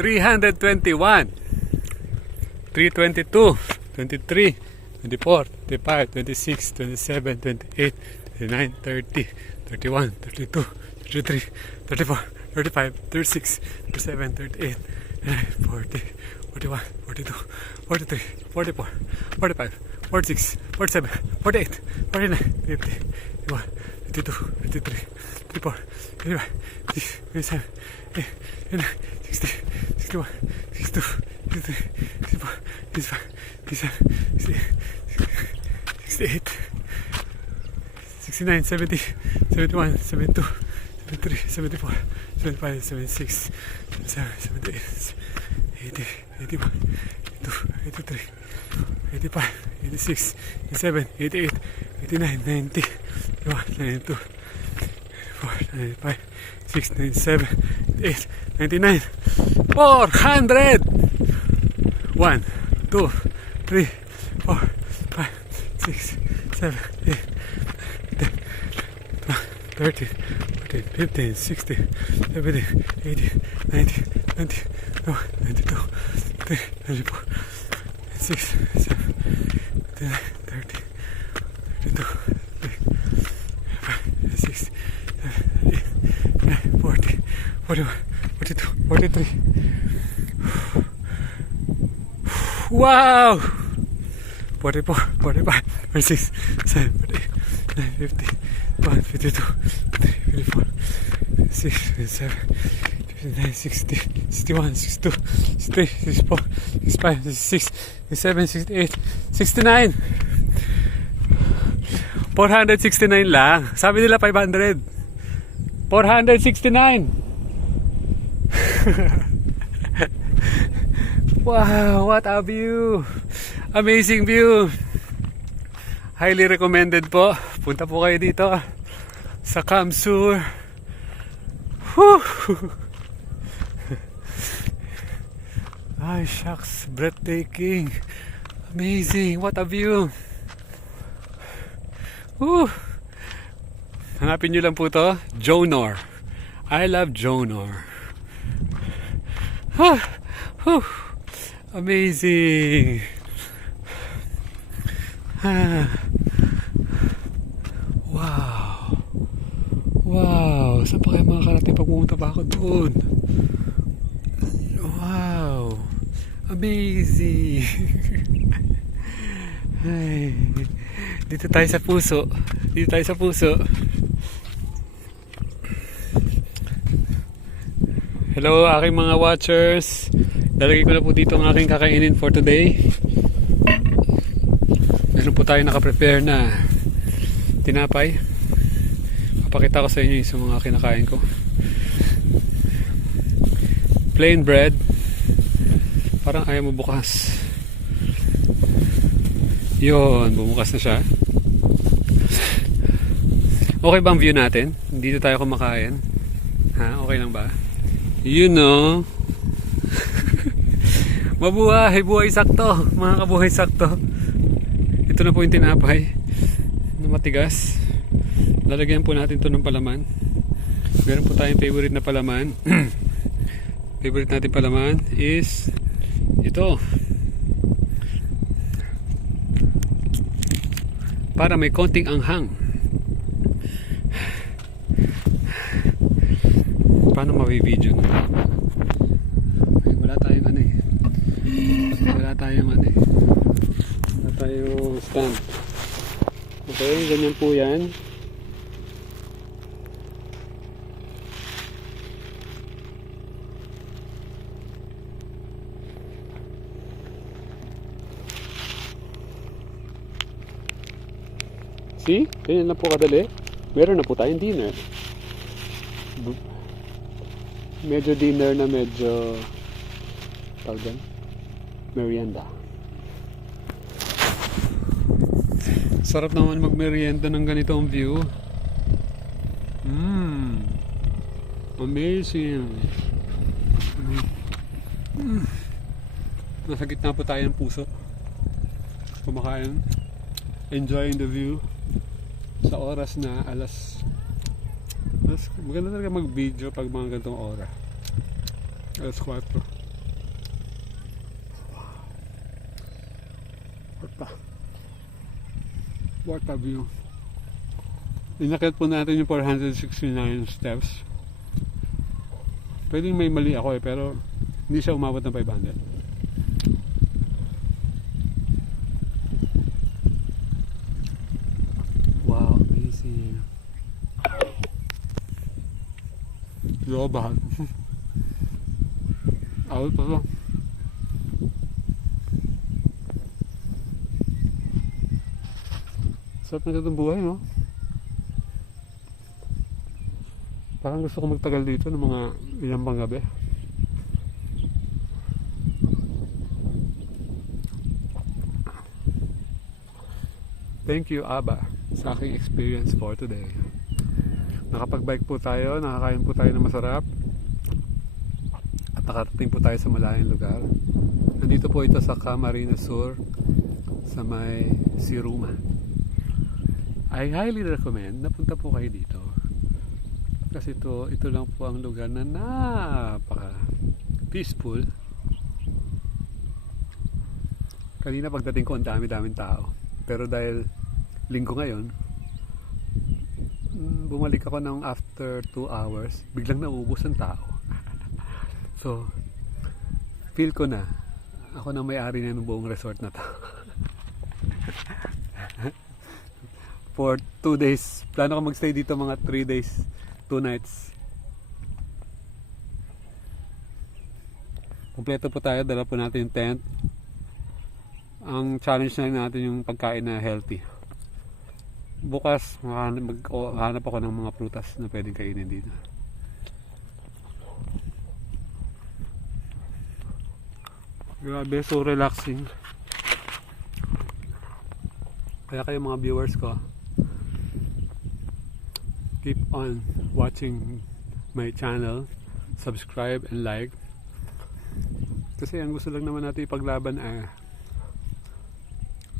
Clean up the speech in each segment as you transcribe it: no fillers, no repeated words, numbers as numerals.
321, 322, 23, 24, 25, 26, 27, 28, 29, 30, 31, 32, 33, 34, 35, 36, 37, 38, 40, 41, 42, 43, 44, 45, 46, 47, 48, 49, 50, 51, 52, 53, 54, 55, 57, 59, 60, 61, 62, 63, 64, 65, 67, 68, 69, 70, 71, 72, 73, 74, 75, 76, 77, 78, 80, 81, 82, 83, 85, 86, 87, 88, 89, 90, 91, 92, 94, 95, 96, 97, 98, 99, 400! 1, 2, 3, 4, 5, 6, 7, 8, 10, 12, 13, 14, 15, 16, 17, 18, 19, 20, 21, 22, 23, 24, 26, 27, 29, 30, 32, 36, 40, 41, 42, 43. Wow! 44, 45, 46, 7, 48, 50, 51, 52, 54, 56, 57, 59, 60, 61, 62, 63, 64, 65, 66, 67, 68, 69. 469 lang. Sabi nila 500. 469. Wow, what a view. Amazing view. Highly recommended po. Punta po kayo dito sa Kamsur. Whew. Ay, shucks. Breathtaking. Amazing. What a view. Whew. Hanapin nyo lang po to. Jonor. I love Jonor. Huh. Whew. Amazing. Ah. Wow. Wow. Saan pa kayo mga karating pag pumunta pa ako doon? Wow. Amazing. Ay. Dito tayo sa puso. Dito tayo sa puso. Hello aking mga watchers. Lalagay ko na po dito ang aking kakainin for today. Meron po tayo nakaprepare na tinapay. Papakita ko sa inyo yung sa mga kinakain ko. Plain bread. Parang ayaw mo bukas. Yun, bumukas na siya. Okay bang view natin? Dito tayo kumakain. Ha? Okay lang ba? You know. Mabuhay, buhay sakto. Mga kabuhay sakto. Ito na po yung tinapay na matigas. Lalagyan po natin ito ng palaman. Meron po tayong favorite na palaman. Favorite natin palaman is ito. Para may konting anghang. Paano mabibidyo no? Wala tayong ano eh. Wala tayong stand. Okay, ganyan po yan. See? Ganyan lang po kadali. Meron na po tayong dinner. Medyo dinner na medyo tawag dyan, merienda. Sarap naman magmerienda ng ganito ang view. Amazing. Nasa gitna po tayo ng puso. Kumakain. Enjoying the view. Sa oras na maganda talaga mag video pag mga ganitong oras. Alas 4. What a view. Inakit po natin yung 469 steps. Pwedeng may mali ako pero hindi siya umabot ng 500. Wow, amazing. Lobahan. Awal pa to. Sarap na itong buhay, no? Parang gusto ko magtagal dito ng mga ilang pang gabi. Thank you, Abba, sa aking experience for today. Nakapag-bike po tayo, nakakain po tayo ng masarap, at nakarating po tayo sa malayong lugar. Nandito po ito sa Camarines Sur, sa may Siruma. I highly recommend na punta po kayo dito. Kasi ito lang po ang lugar na napaka peaceful. Kanina pagdating ko ang dami-daming tao. Pero dahil linggo ngayon, bumalik ako ng after 2 hours, biglang naubos ang tao. So, feel ko na ako na may-ari na ng buong resort na to. For 2 days. Plano ko magstay dito mga 3 days, 2 nights. Kompleto po tayo, dala po natin yung tent. Ang challenge na natin yung pagkain na healthy. Bukas maghanap ako ng mga prutas na pwedeng kainin dito. Grabe, so relaxing. Kaya kayo mga viewers ko, keep on watching my channel, subscribe and like. Kasi ang gusto lang naman natin ipaglaban ay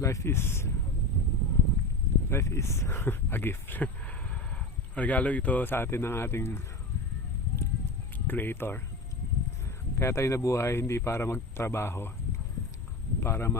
life is a gift. Regalo ito sa atin ng ating creator. Kaya tayo nabuhay hindi para magtrabaho, para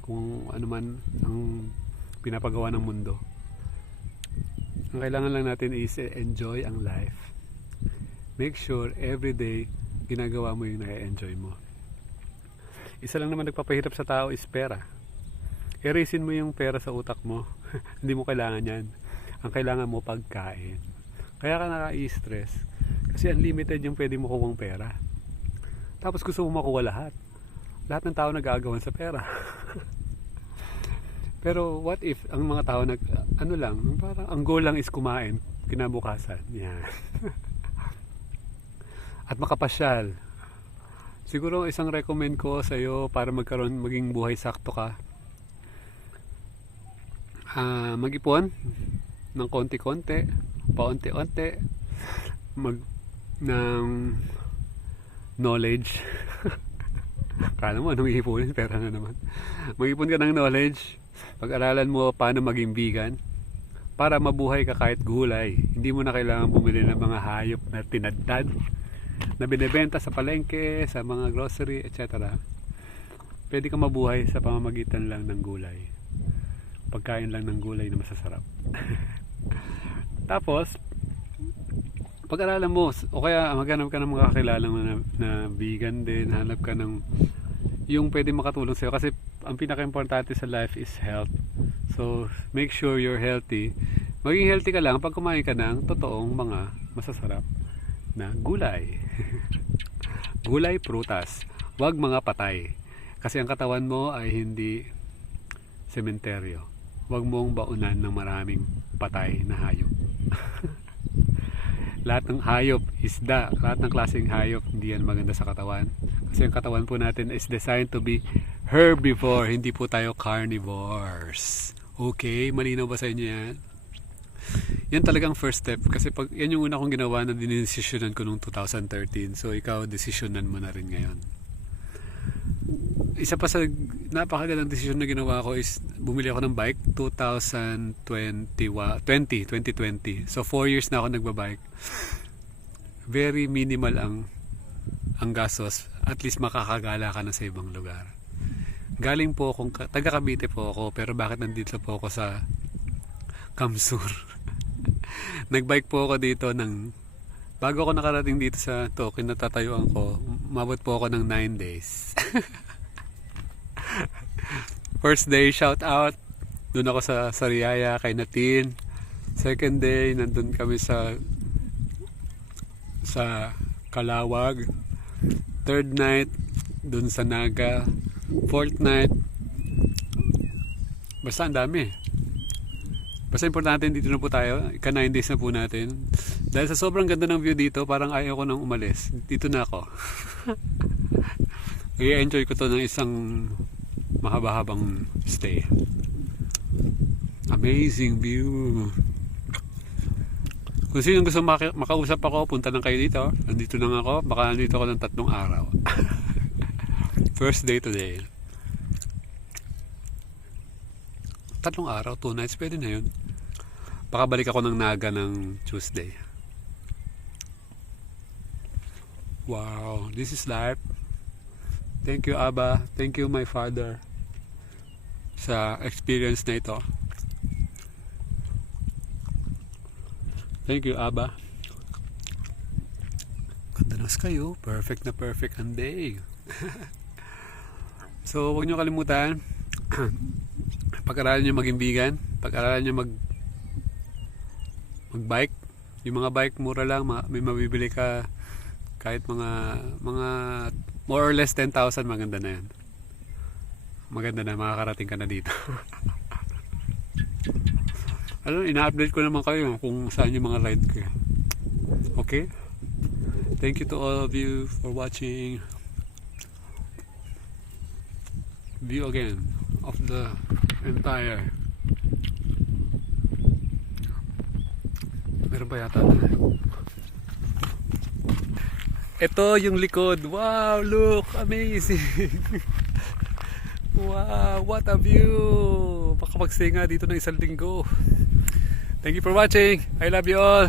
kung ano man ang pinapagawa ng mundo. Ang kailangan lang natin is enjoy ang life. Make sure every day ginagawa mo yung na-enjoy mo. Isa lang naman nagpapahirap sa tao is pera. Erasin mo yung pera sa utak mo. Hindi mo kailangan yan. Ang kailangan mo pagkain. Kaya ka naka-i-stress kasi unlimited yung pwede mo kuwang pera. Tapos gusto mo makuha lahat. Lahat ng tao nag-aagawan sa pera. Pero what if ang mga tao parang ang goal lang is kumain kinabukasan. Yan. At makapasyal. Siguro isang recommend ko sa iyo para maging buhay sakto ka. Mag-ipon ng konti-konti, paunti-unti, ng knowledge. Kala mo anong iipunin, pera na naman. Mag-ipon ka ng knowledge. Pag-aralan mo paano maging vegan para mabuhay ka kahit gulay. Hindi mo na kailangan bumili ng mga hayop na tinadtad na binebenta sa palengke, sa mga grocery, etc. Pwede ka mabuhay sa pamamagitan lang ng gulay. Pagkain lang ng gulay na masasarap. Tapos pag-aralan mo o kaya maghanap ka ng mga kakilala na vegan din, hanap ka ng yung pwede makatulong sa'yo kasi ang pinaka-importante sa life is health. So make sure you're healthy. Maging healthy ka lang pag kumain ka ng totoong mga masasarap na gulay. Gulay, prutas. Huwag mga patay. Kasi ang katawan mo ay hindi sementeryo. Huwag mong baunan ng maraming patay na hayop. Lahat ng hayop, isda, lahat ng klaseng hayop, hindi yan maganda sa katawan. Kasi ang katawan po natin is designed to be herbivore, hindi po tayo carnivores. Okay, malinaw ba sa inyo yan? Yan talagang first step. Kasi yan yung una kong ginawa na dinesisyonan ko noong 2013. So ikaw, desisyonan mo na rin ngayon. Isa pa sa napakagandang desisyon na ginawa ko is bumili ako ng bike 2020. So 4 years na ako nagbabike. Very minimal ang gastos. At least makakagala ka na sa ibang lugar. Galing po akong, taga Cavite po ako, pero bakit nandito po ako sa Kamsur? Nagbike po ako dito bago ako nakarating dito sa kinatatayuan ko, umabot po ako ng 9 days. First day, shout out. Doon ako sa Sariaya kay Natin. Second day, nandun kami sa Kalawag. Third night, doon sa Naga. Fourth night, basta ang dami. Basta importante dito na po tayo. Ika 9 days na po natin. Dahil sa sobrang ganda ng view dito, parang ayaw ko nang umalis. Dito na ako. I-enjoy ko to ng isang mahaba-habang stay. Amazing view. Kung sino gusto makausap ako, punta lang kayo dito. Nandito lang ako. Baka nandito ako ng 3 araw. First day today. 3 araw, 2 nights, pwede na yun. Baka balik ako ng Naga ng Tuesday. Wow, this is life. Thank you, Abba. Thank you, my father, sa experience na ito. Thank you, Abba. Ganda ng sky, oh. Perfect na perfect ang day. So, huwag nyo kalimutan. Pag-aralan nyo maging vegan. Pag-aralan nyo mag-bike. Yung mga bike, mura lang. May mabibili ka kahit mga more or less 10,000, maganda na yan. Maganda na, makakarating ka na dito. Ina-update ko naman kayo kung saan yung mga ride ko. Okay? Thank you to all of you for watching. View again of the entire. Meron pa yata na. Ito yung likod. Wow, look, amazing. Wow, what a view. Baka mag-stay nga dito ng 1 linggo. Thank you for watching. I love you all.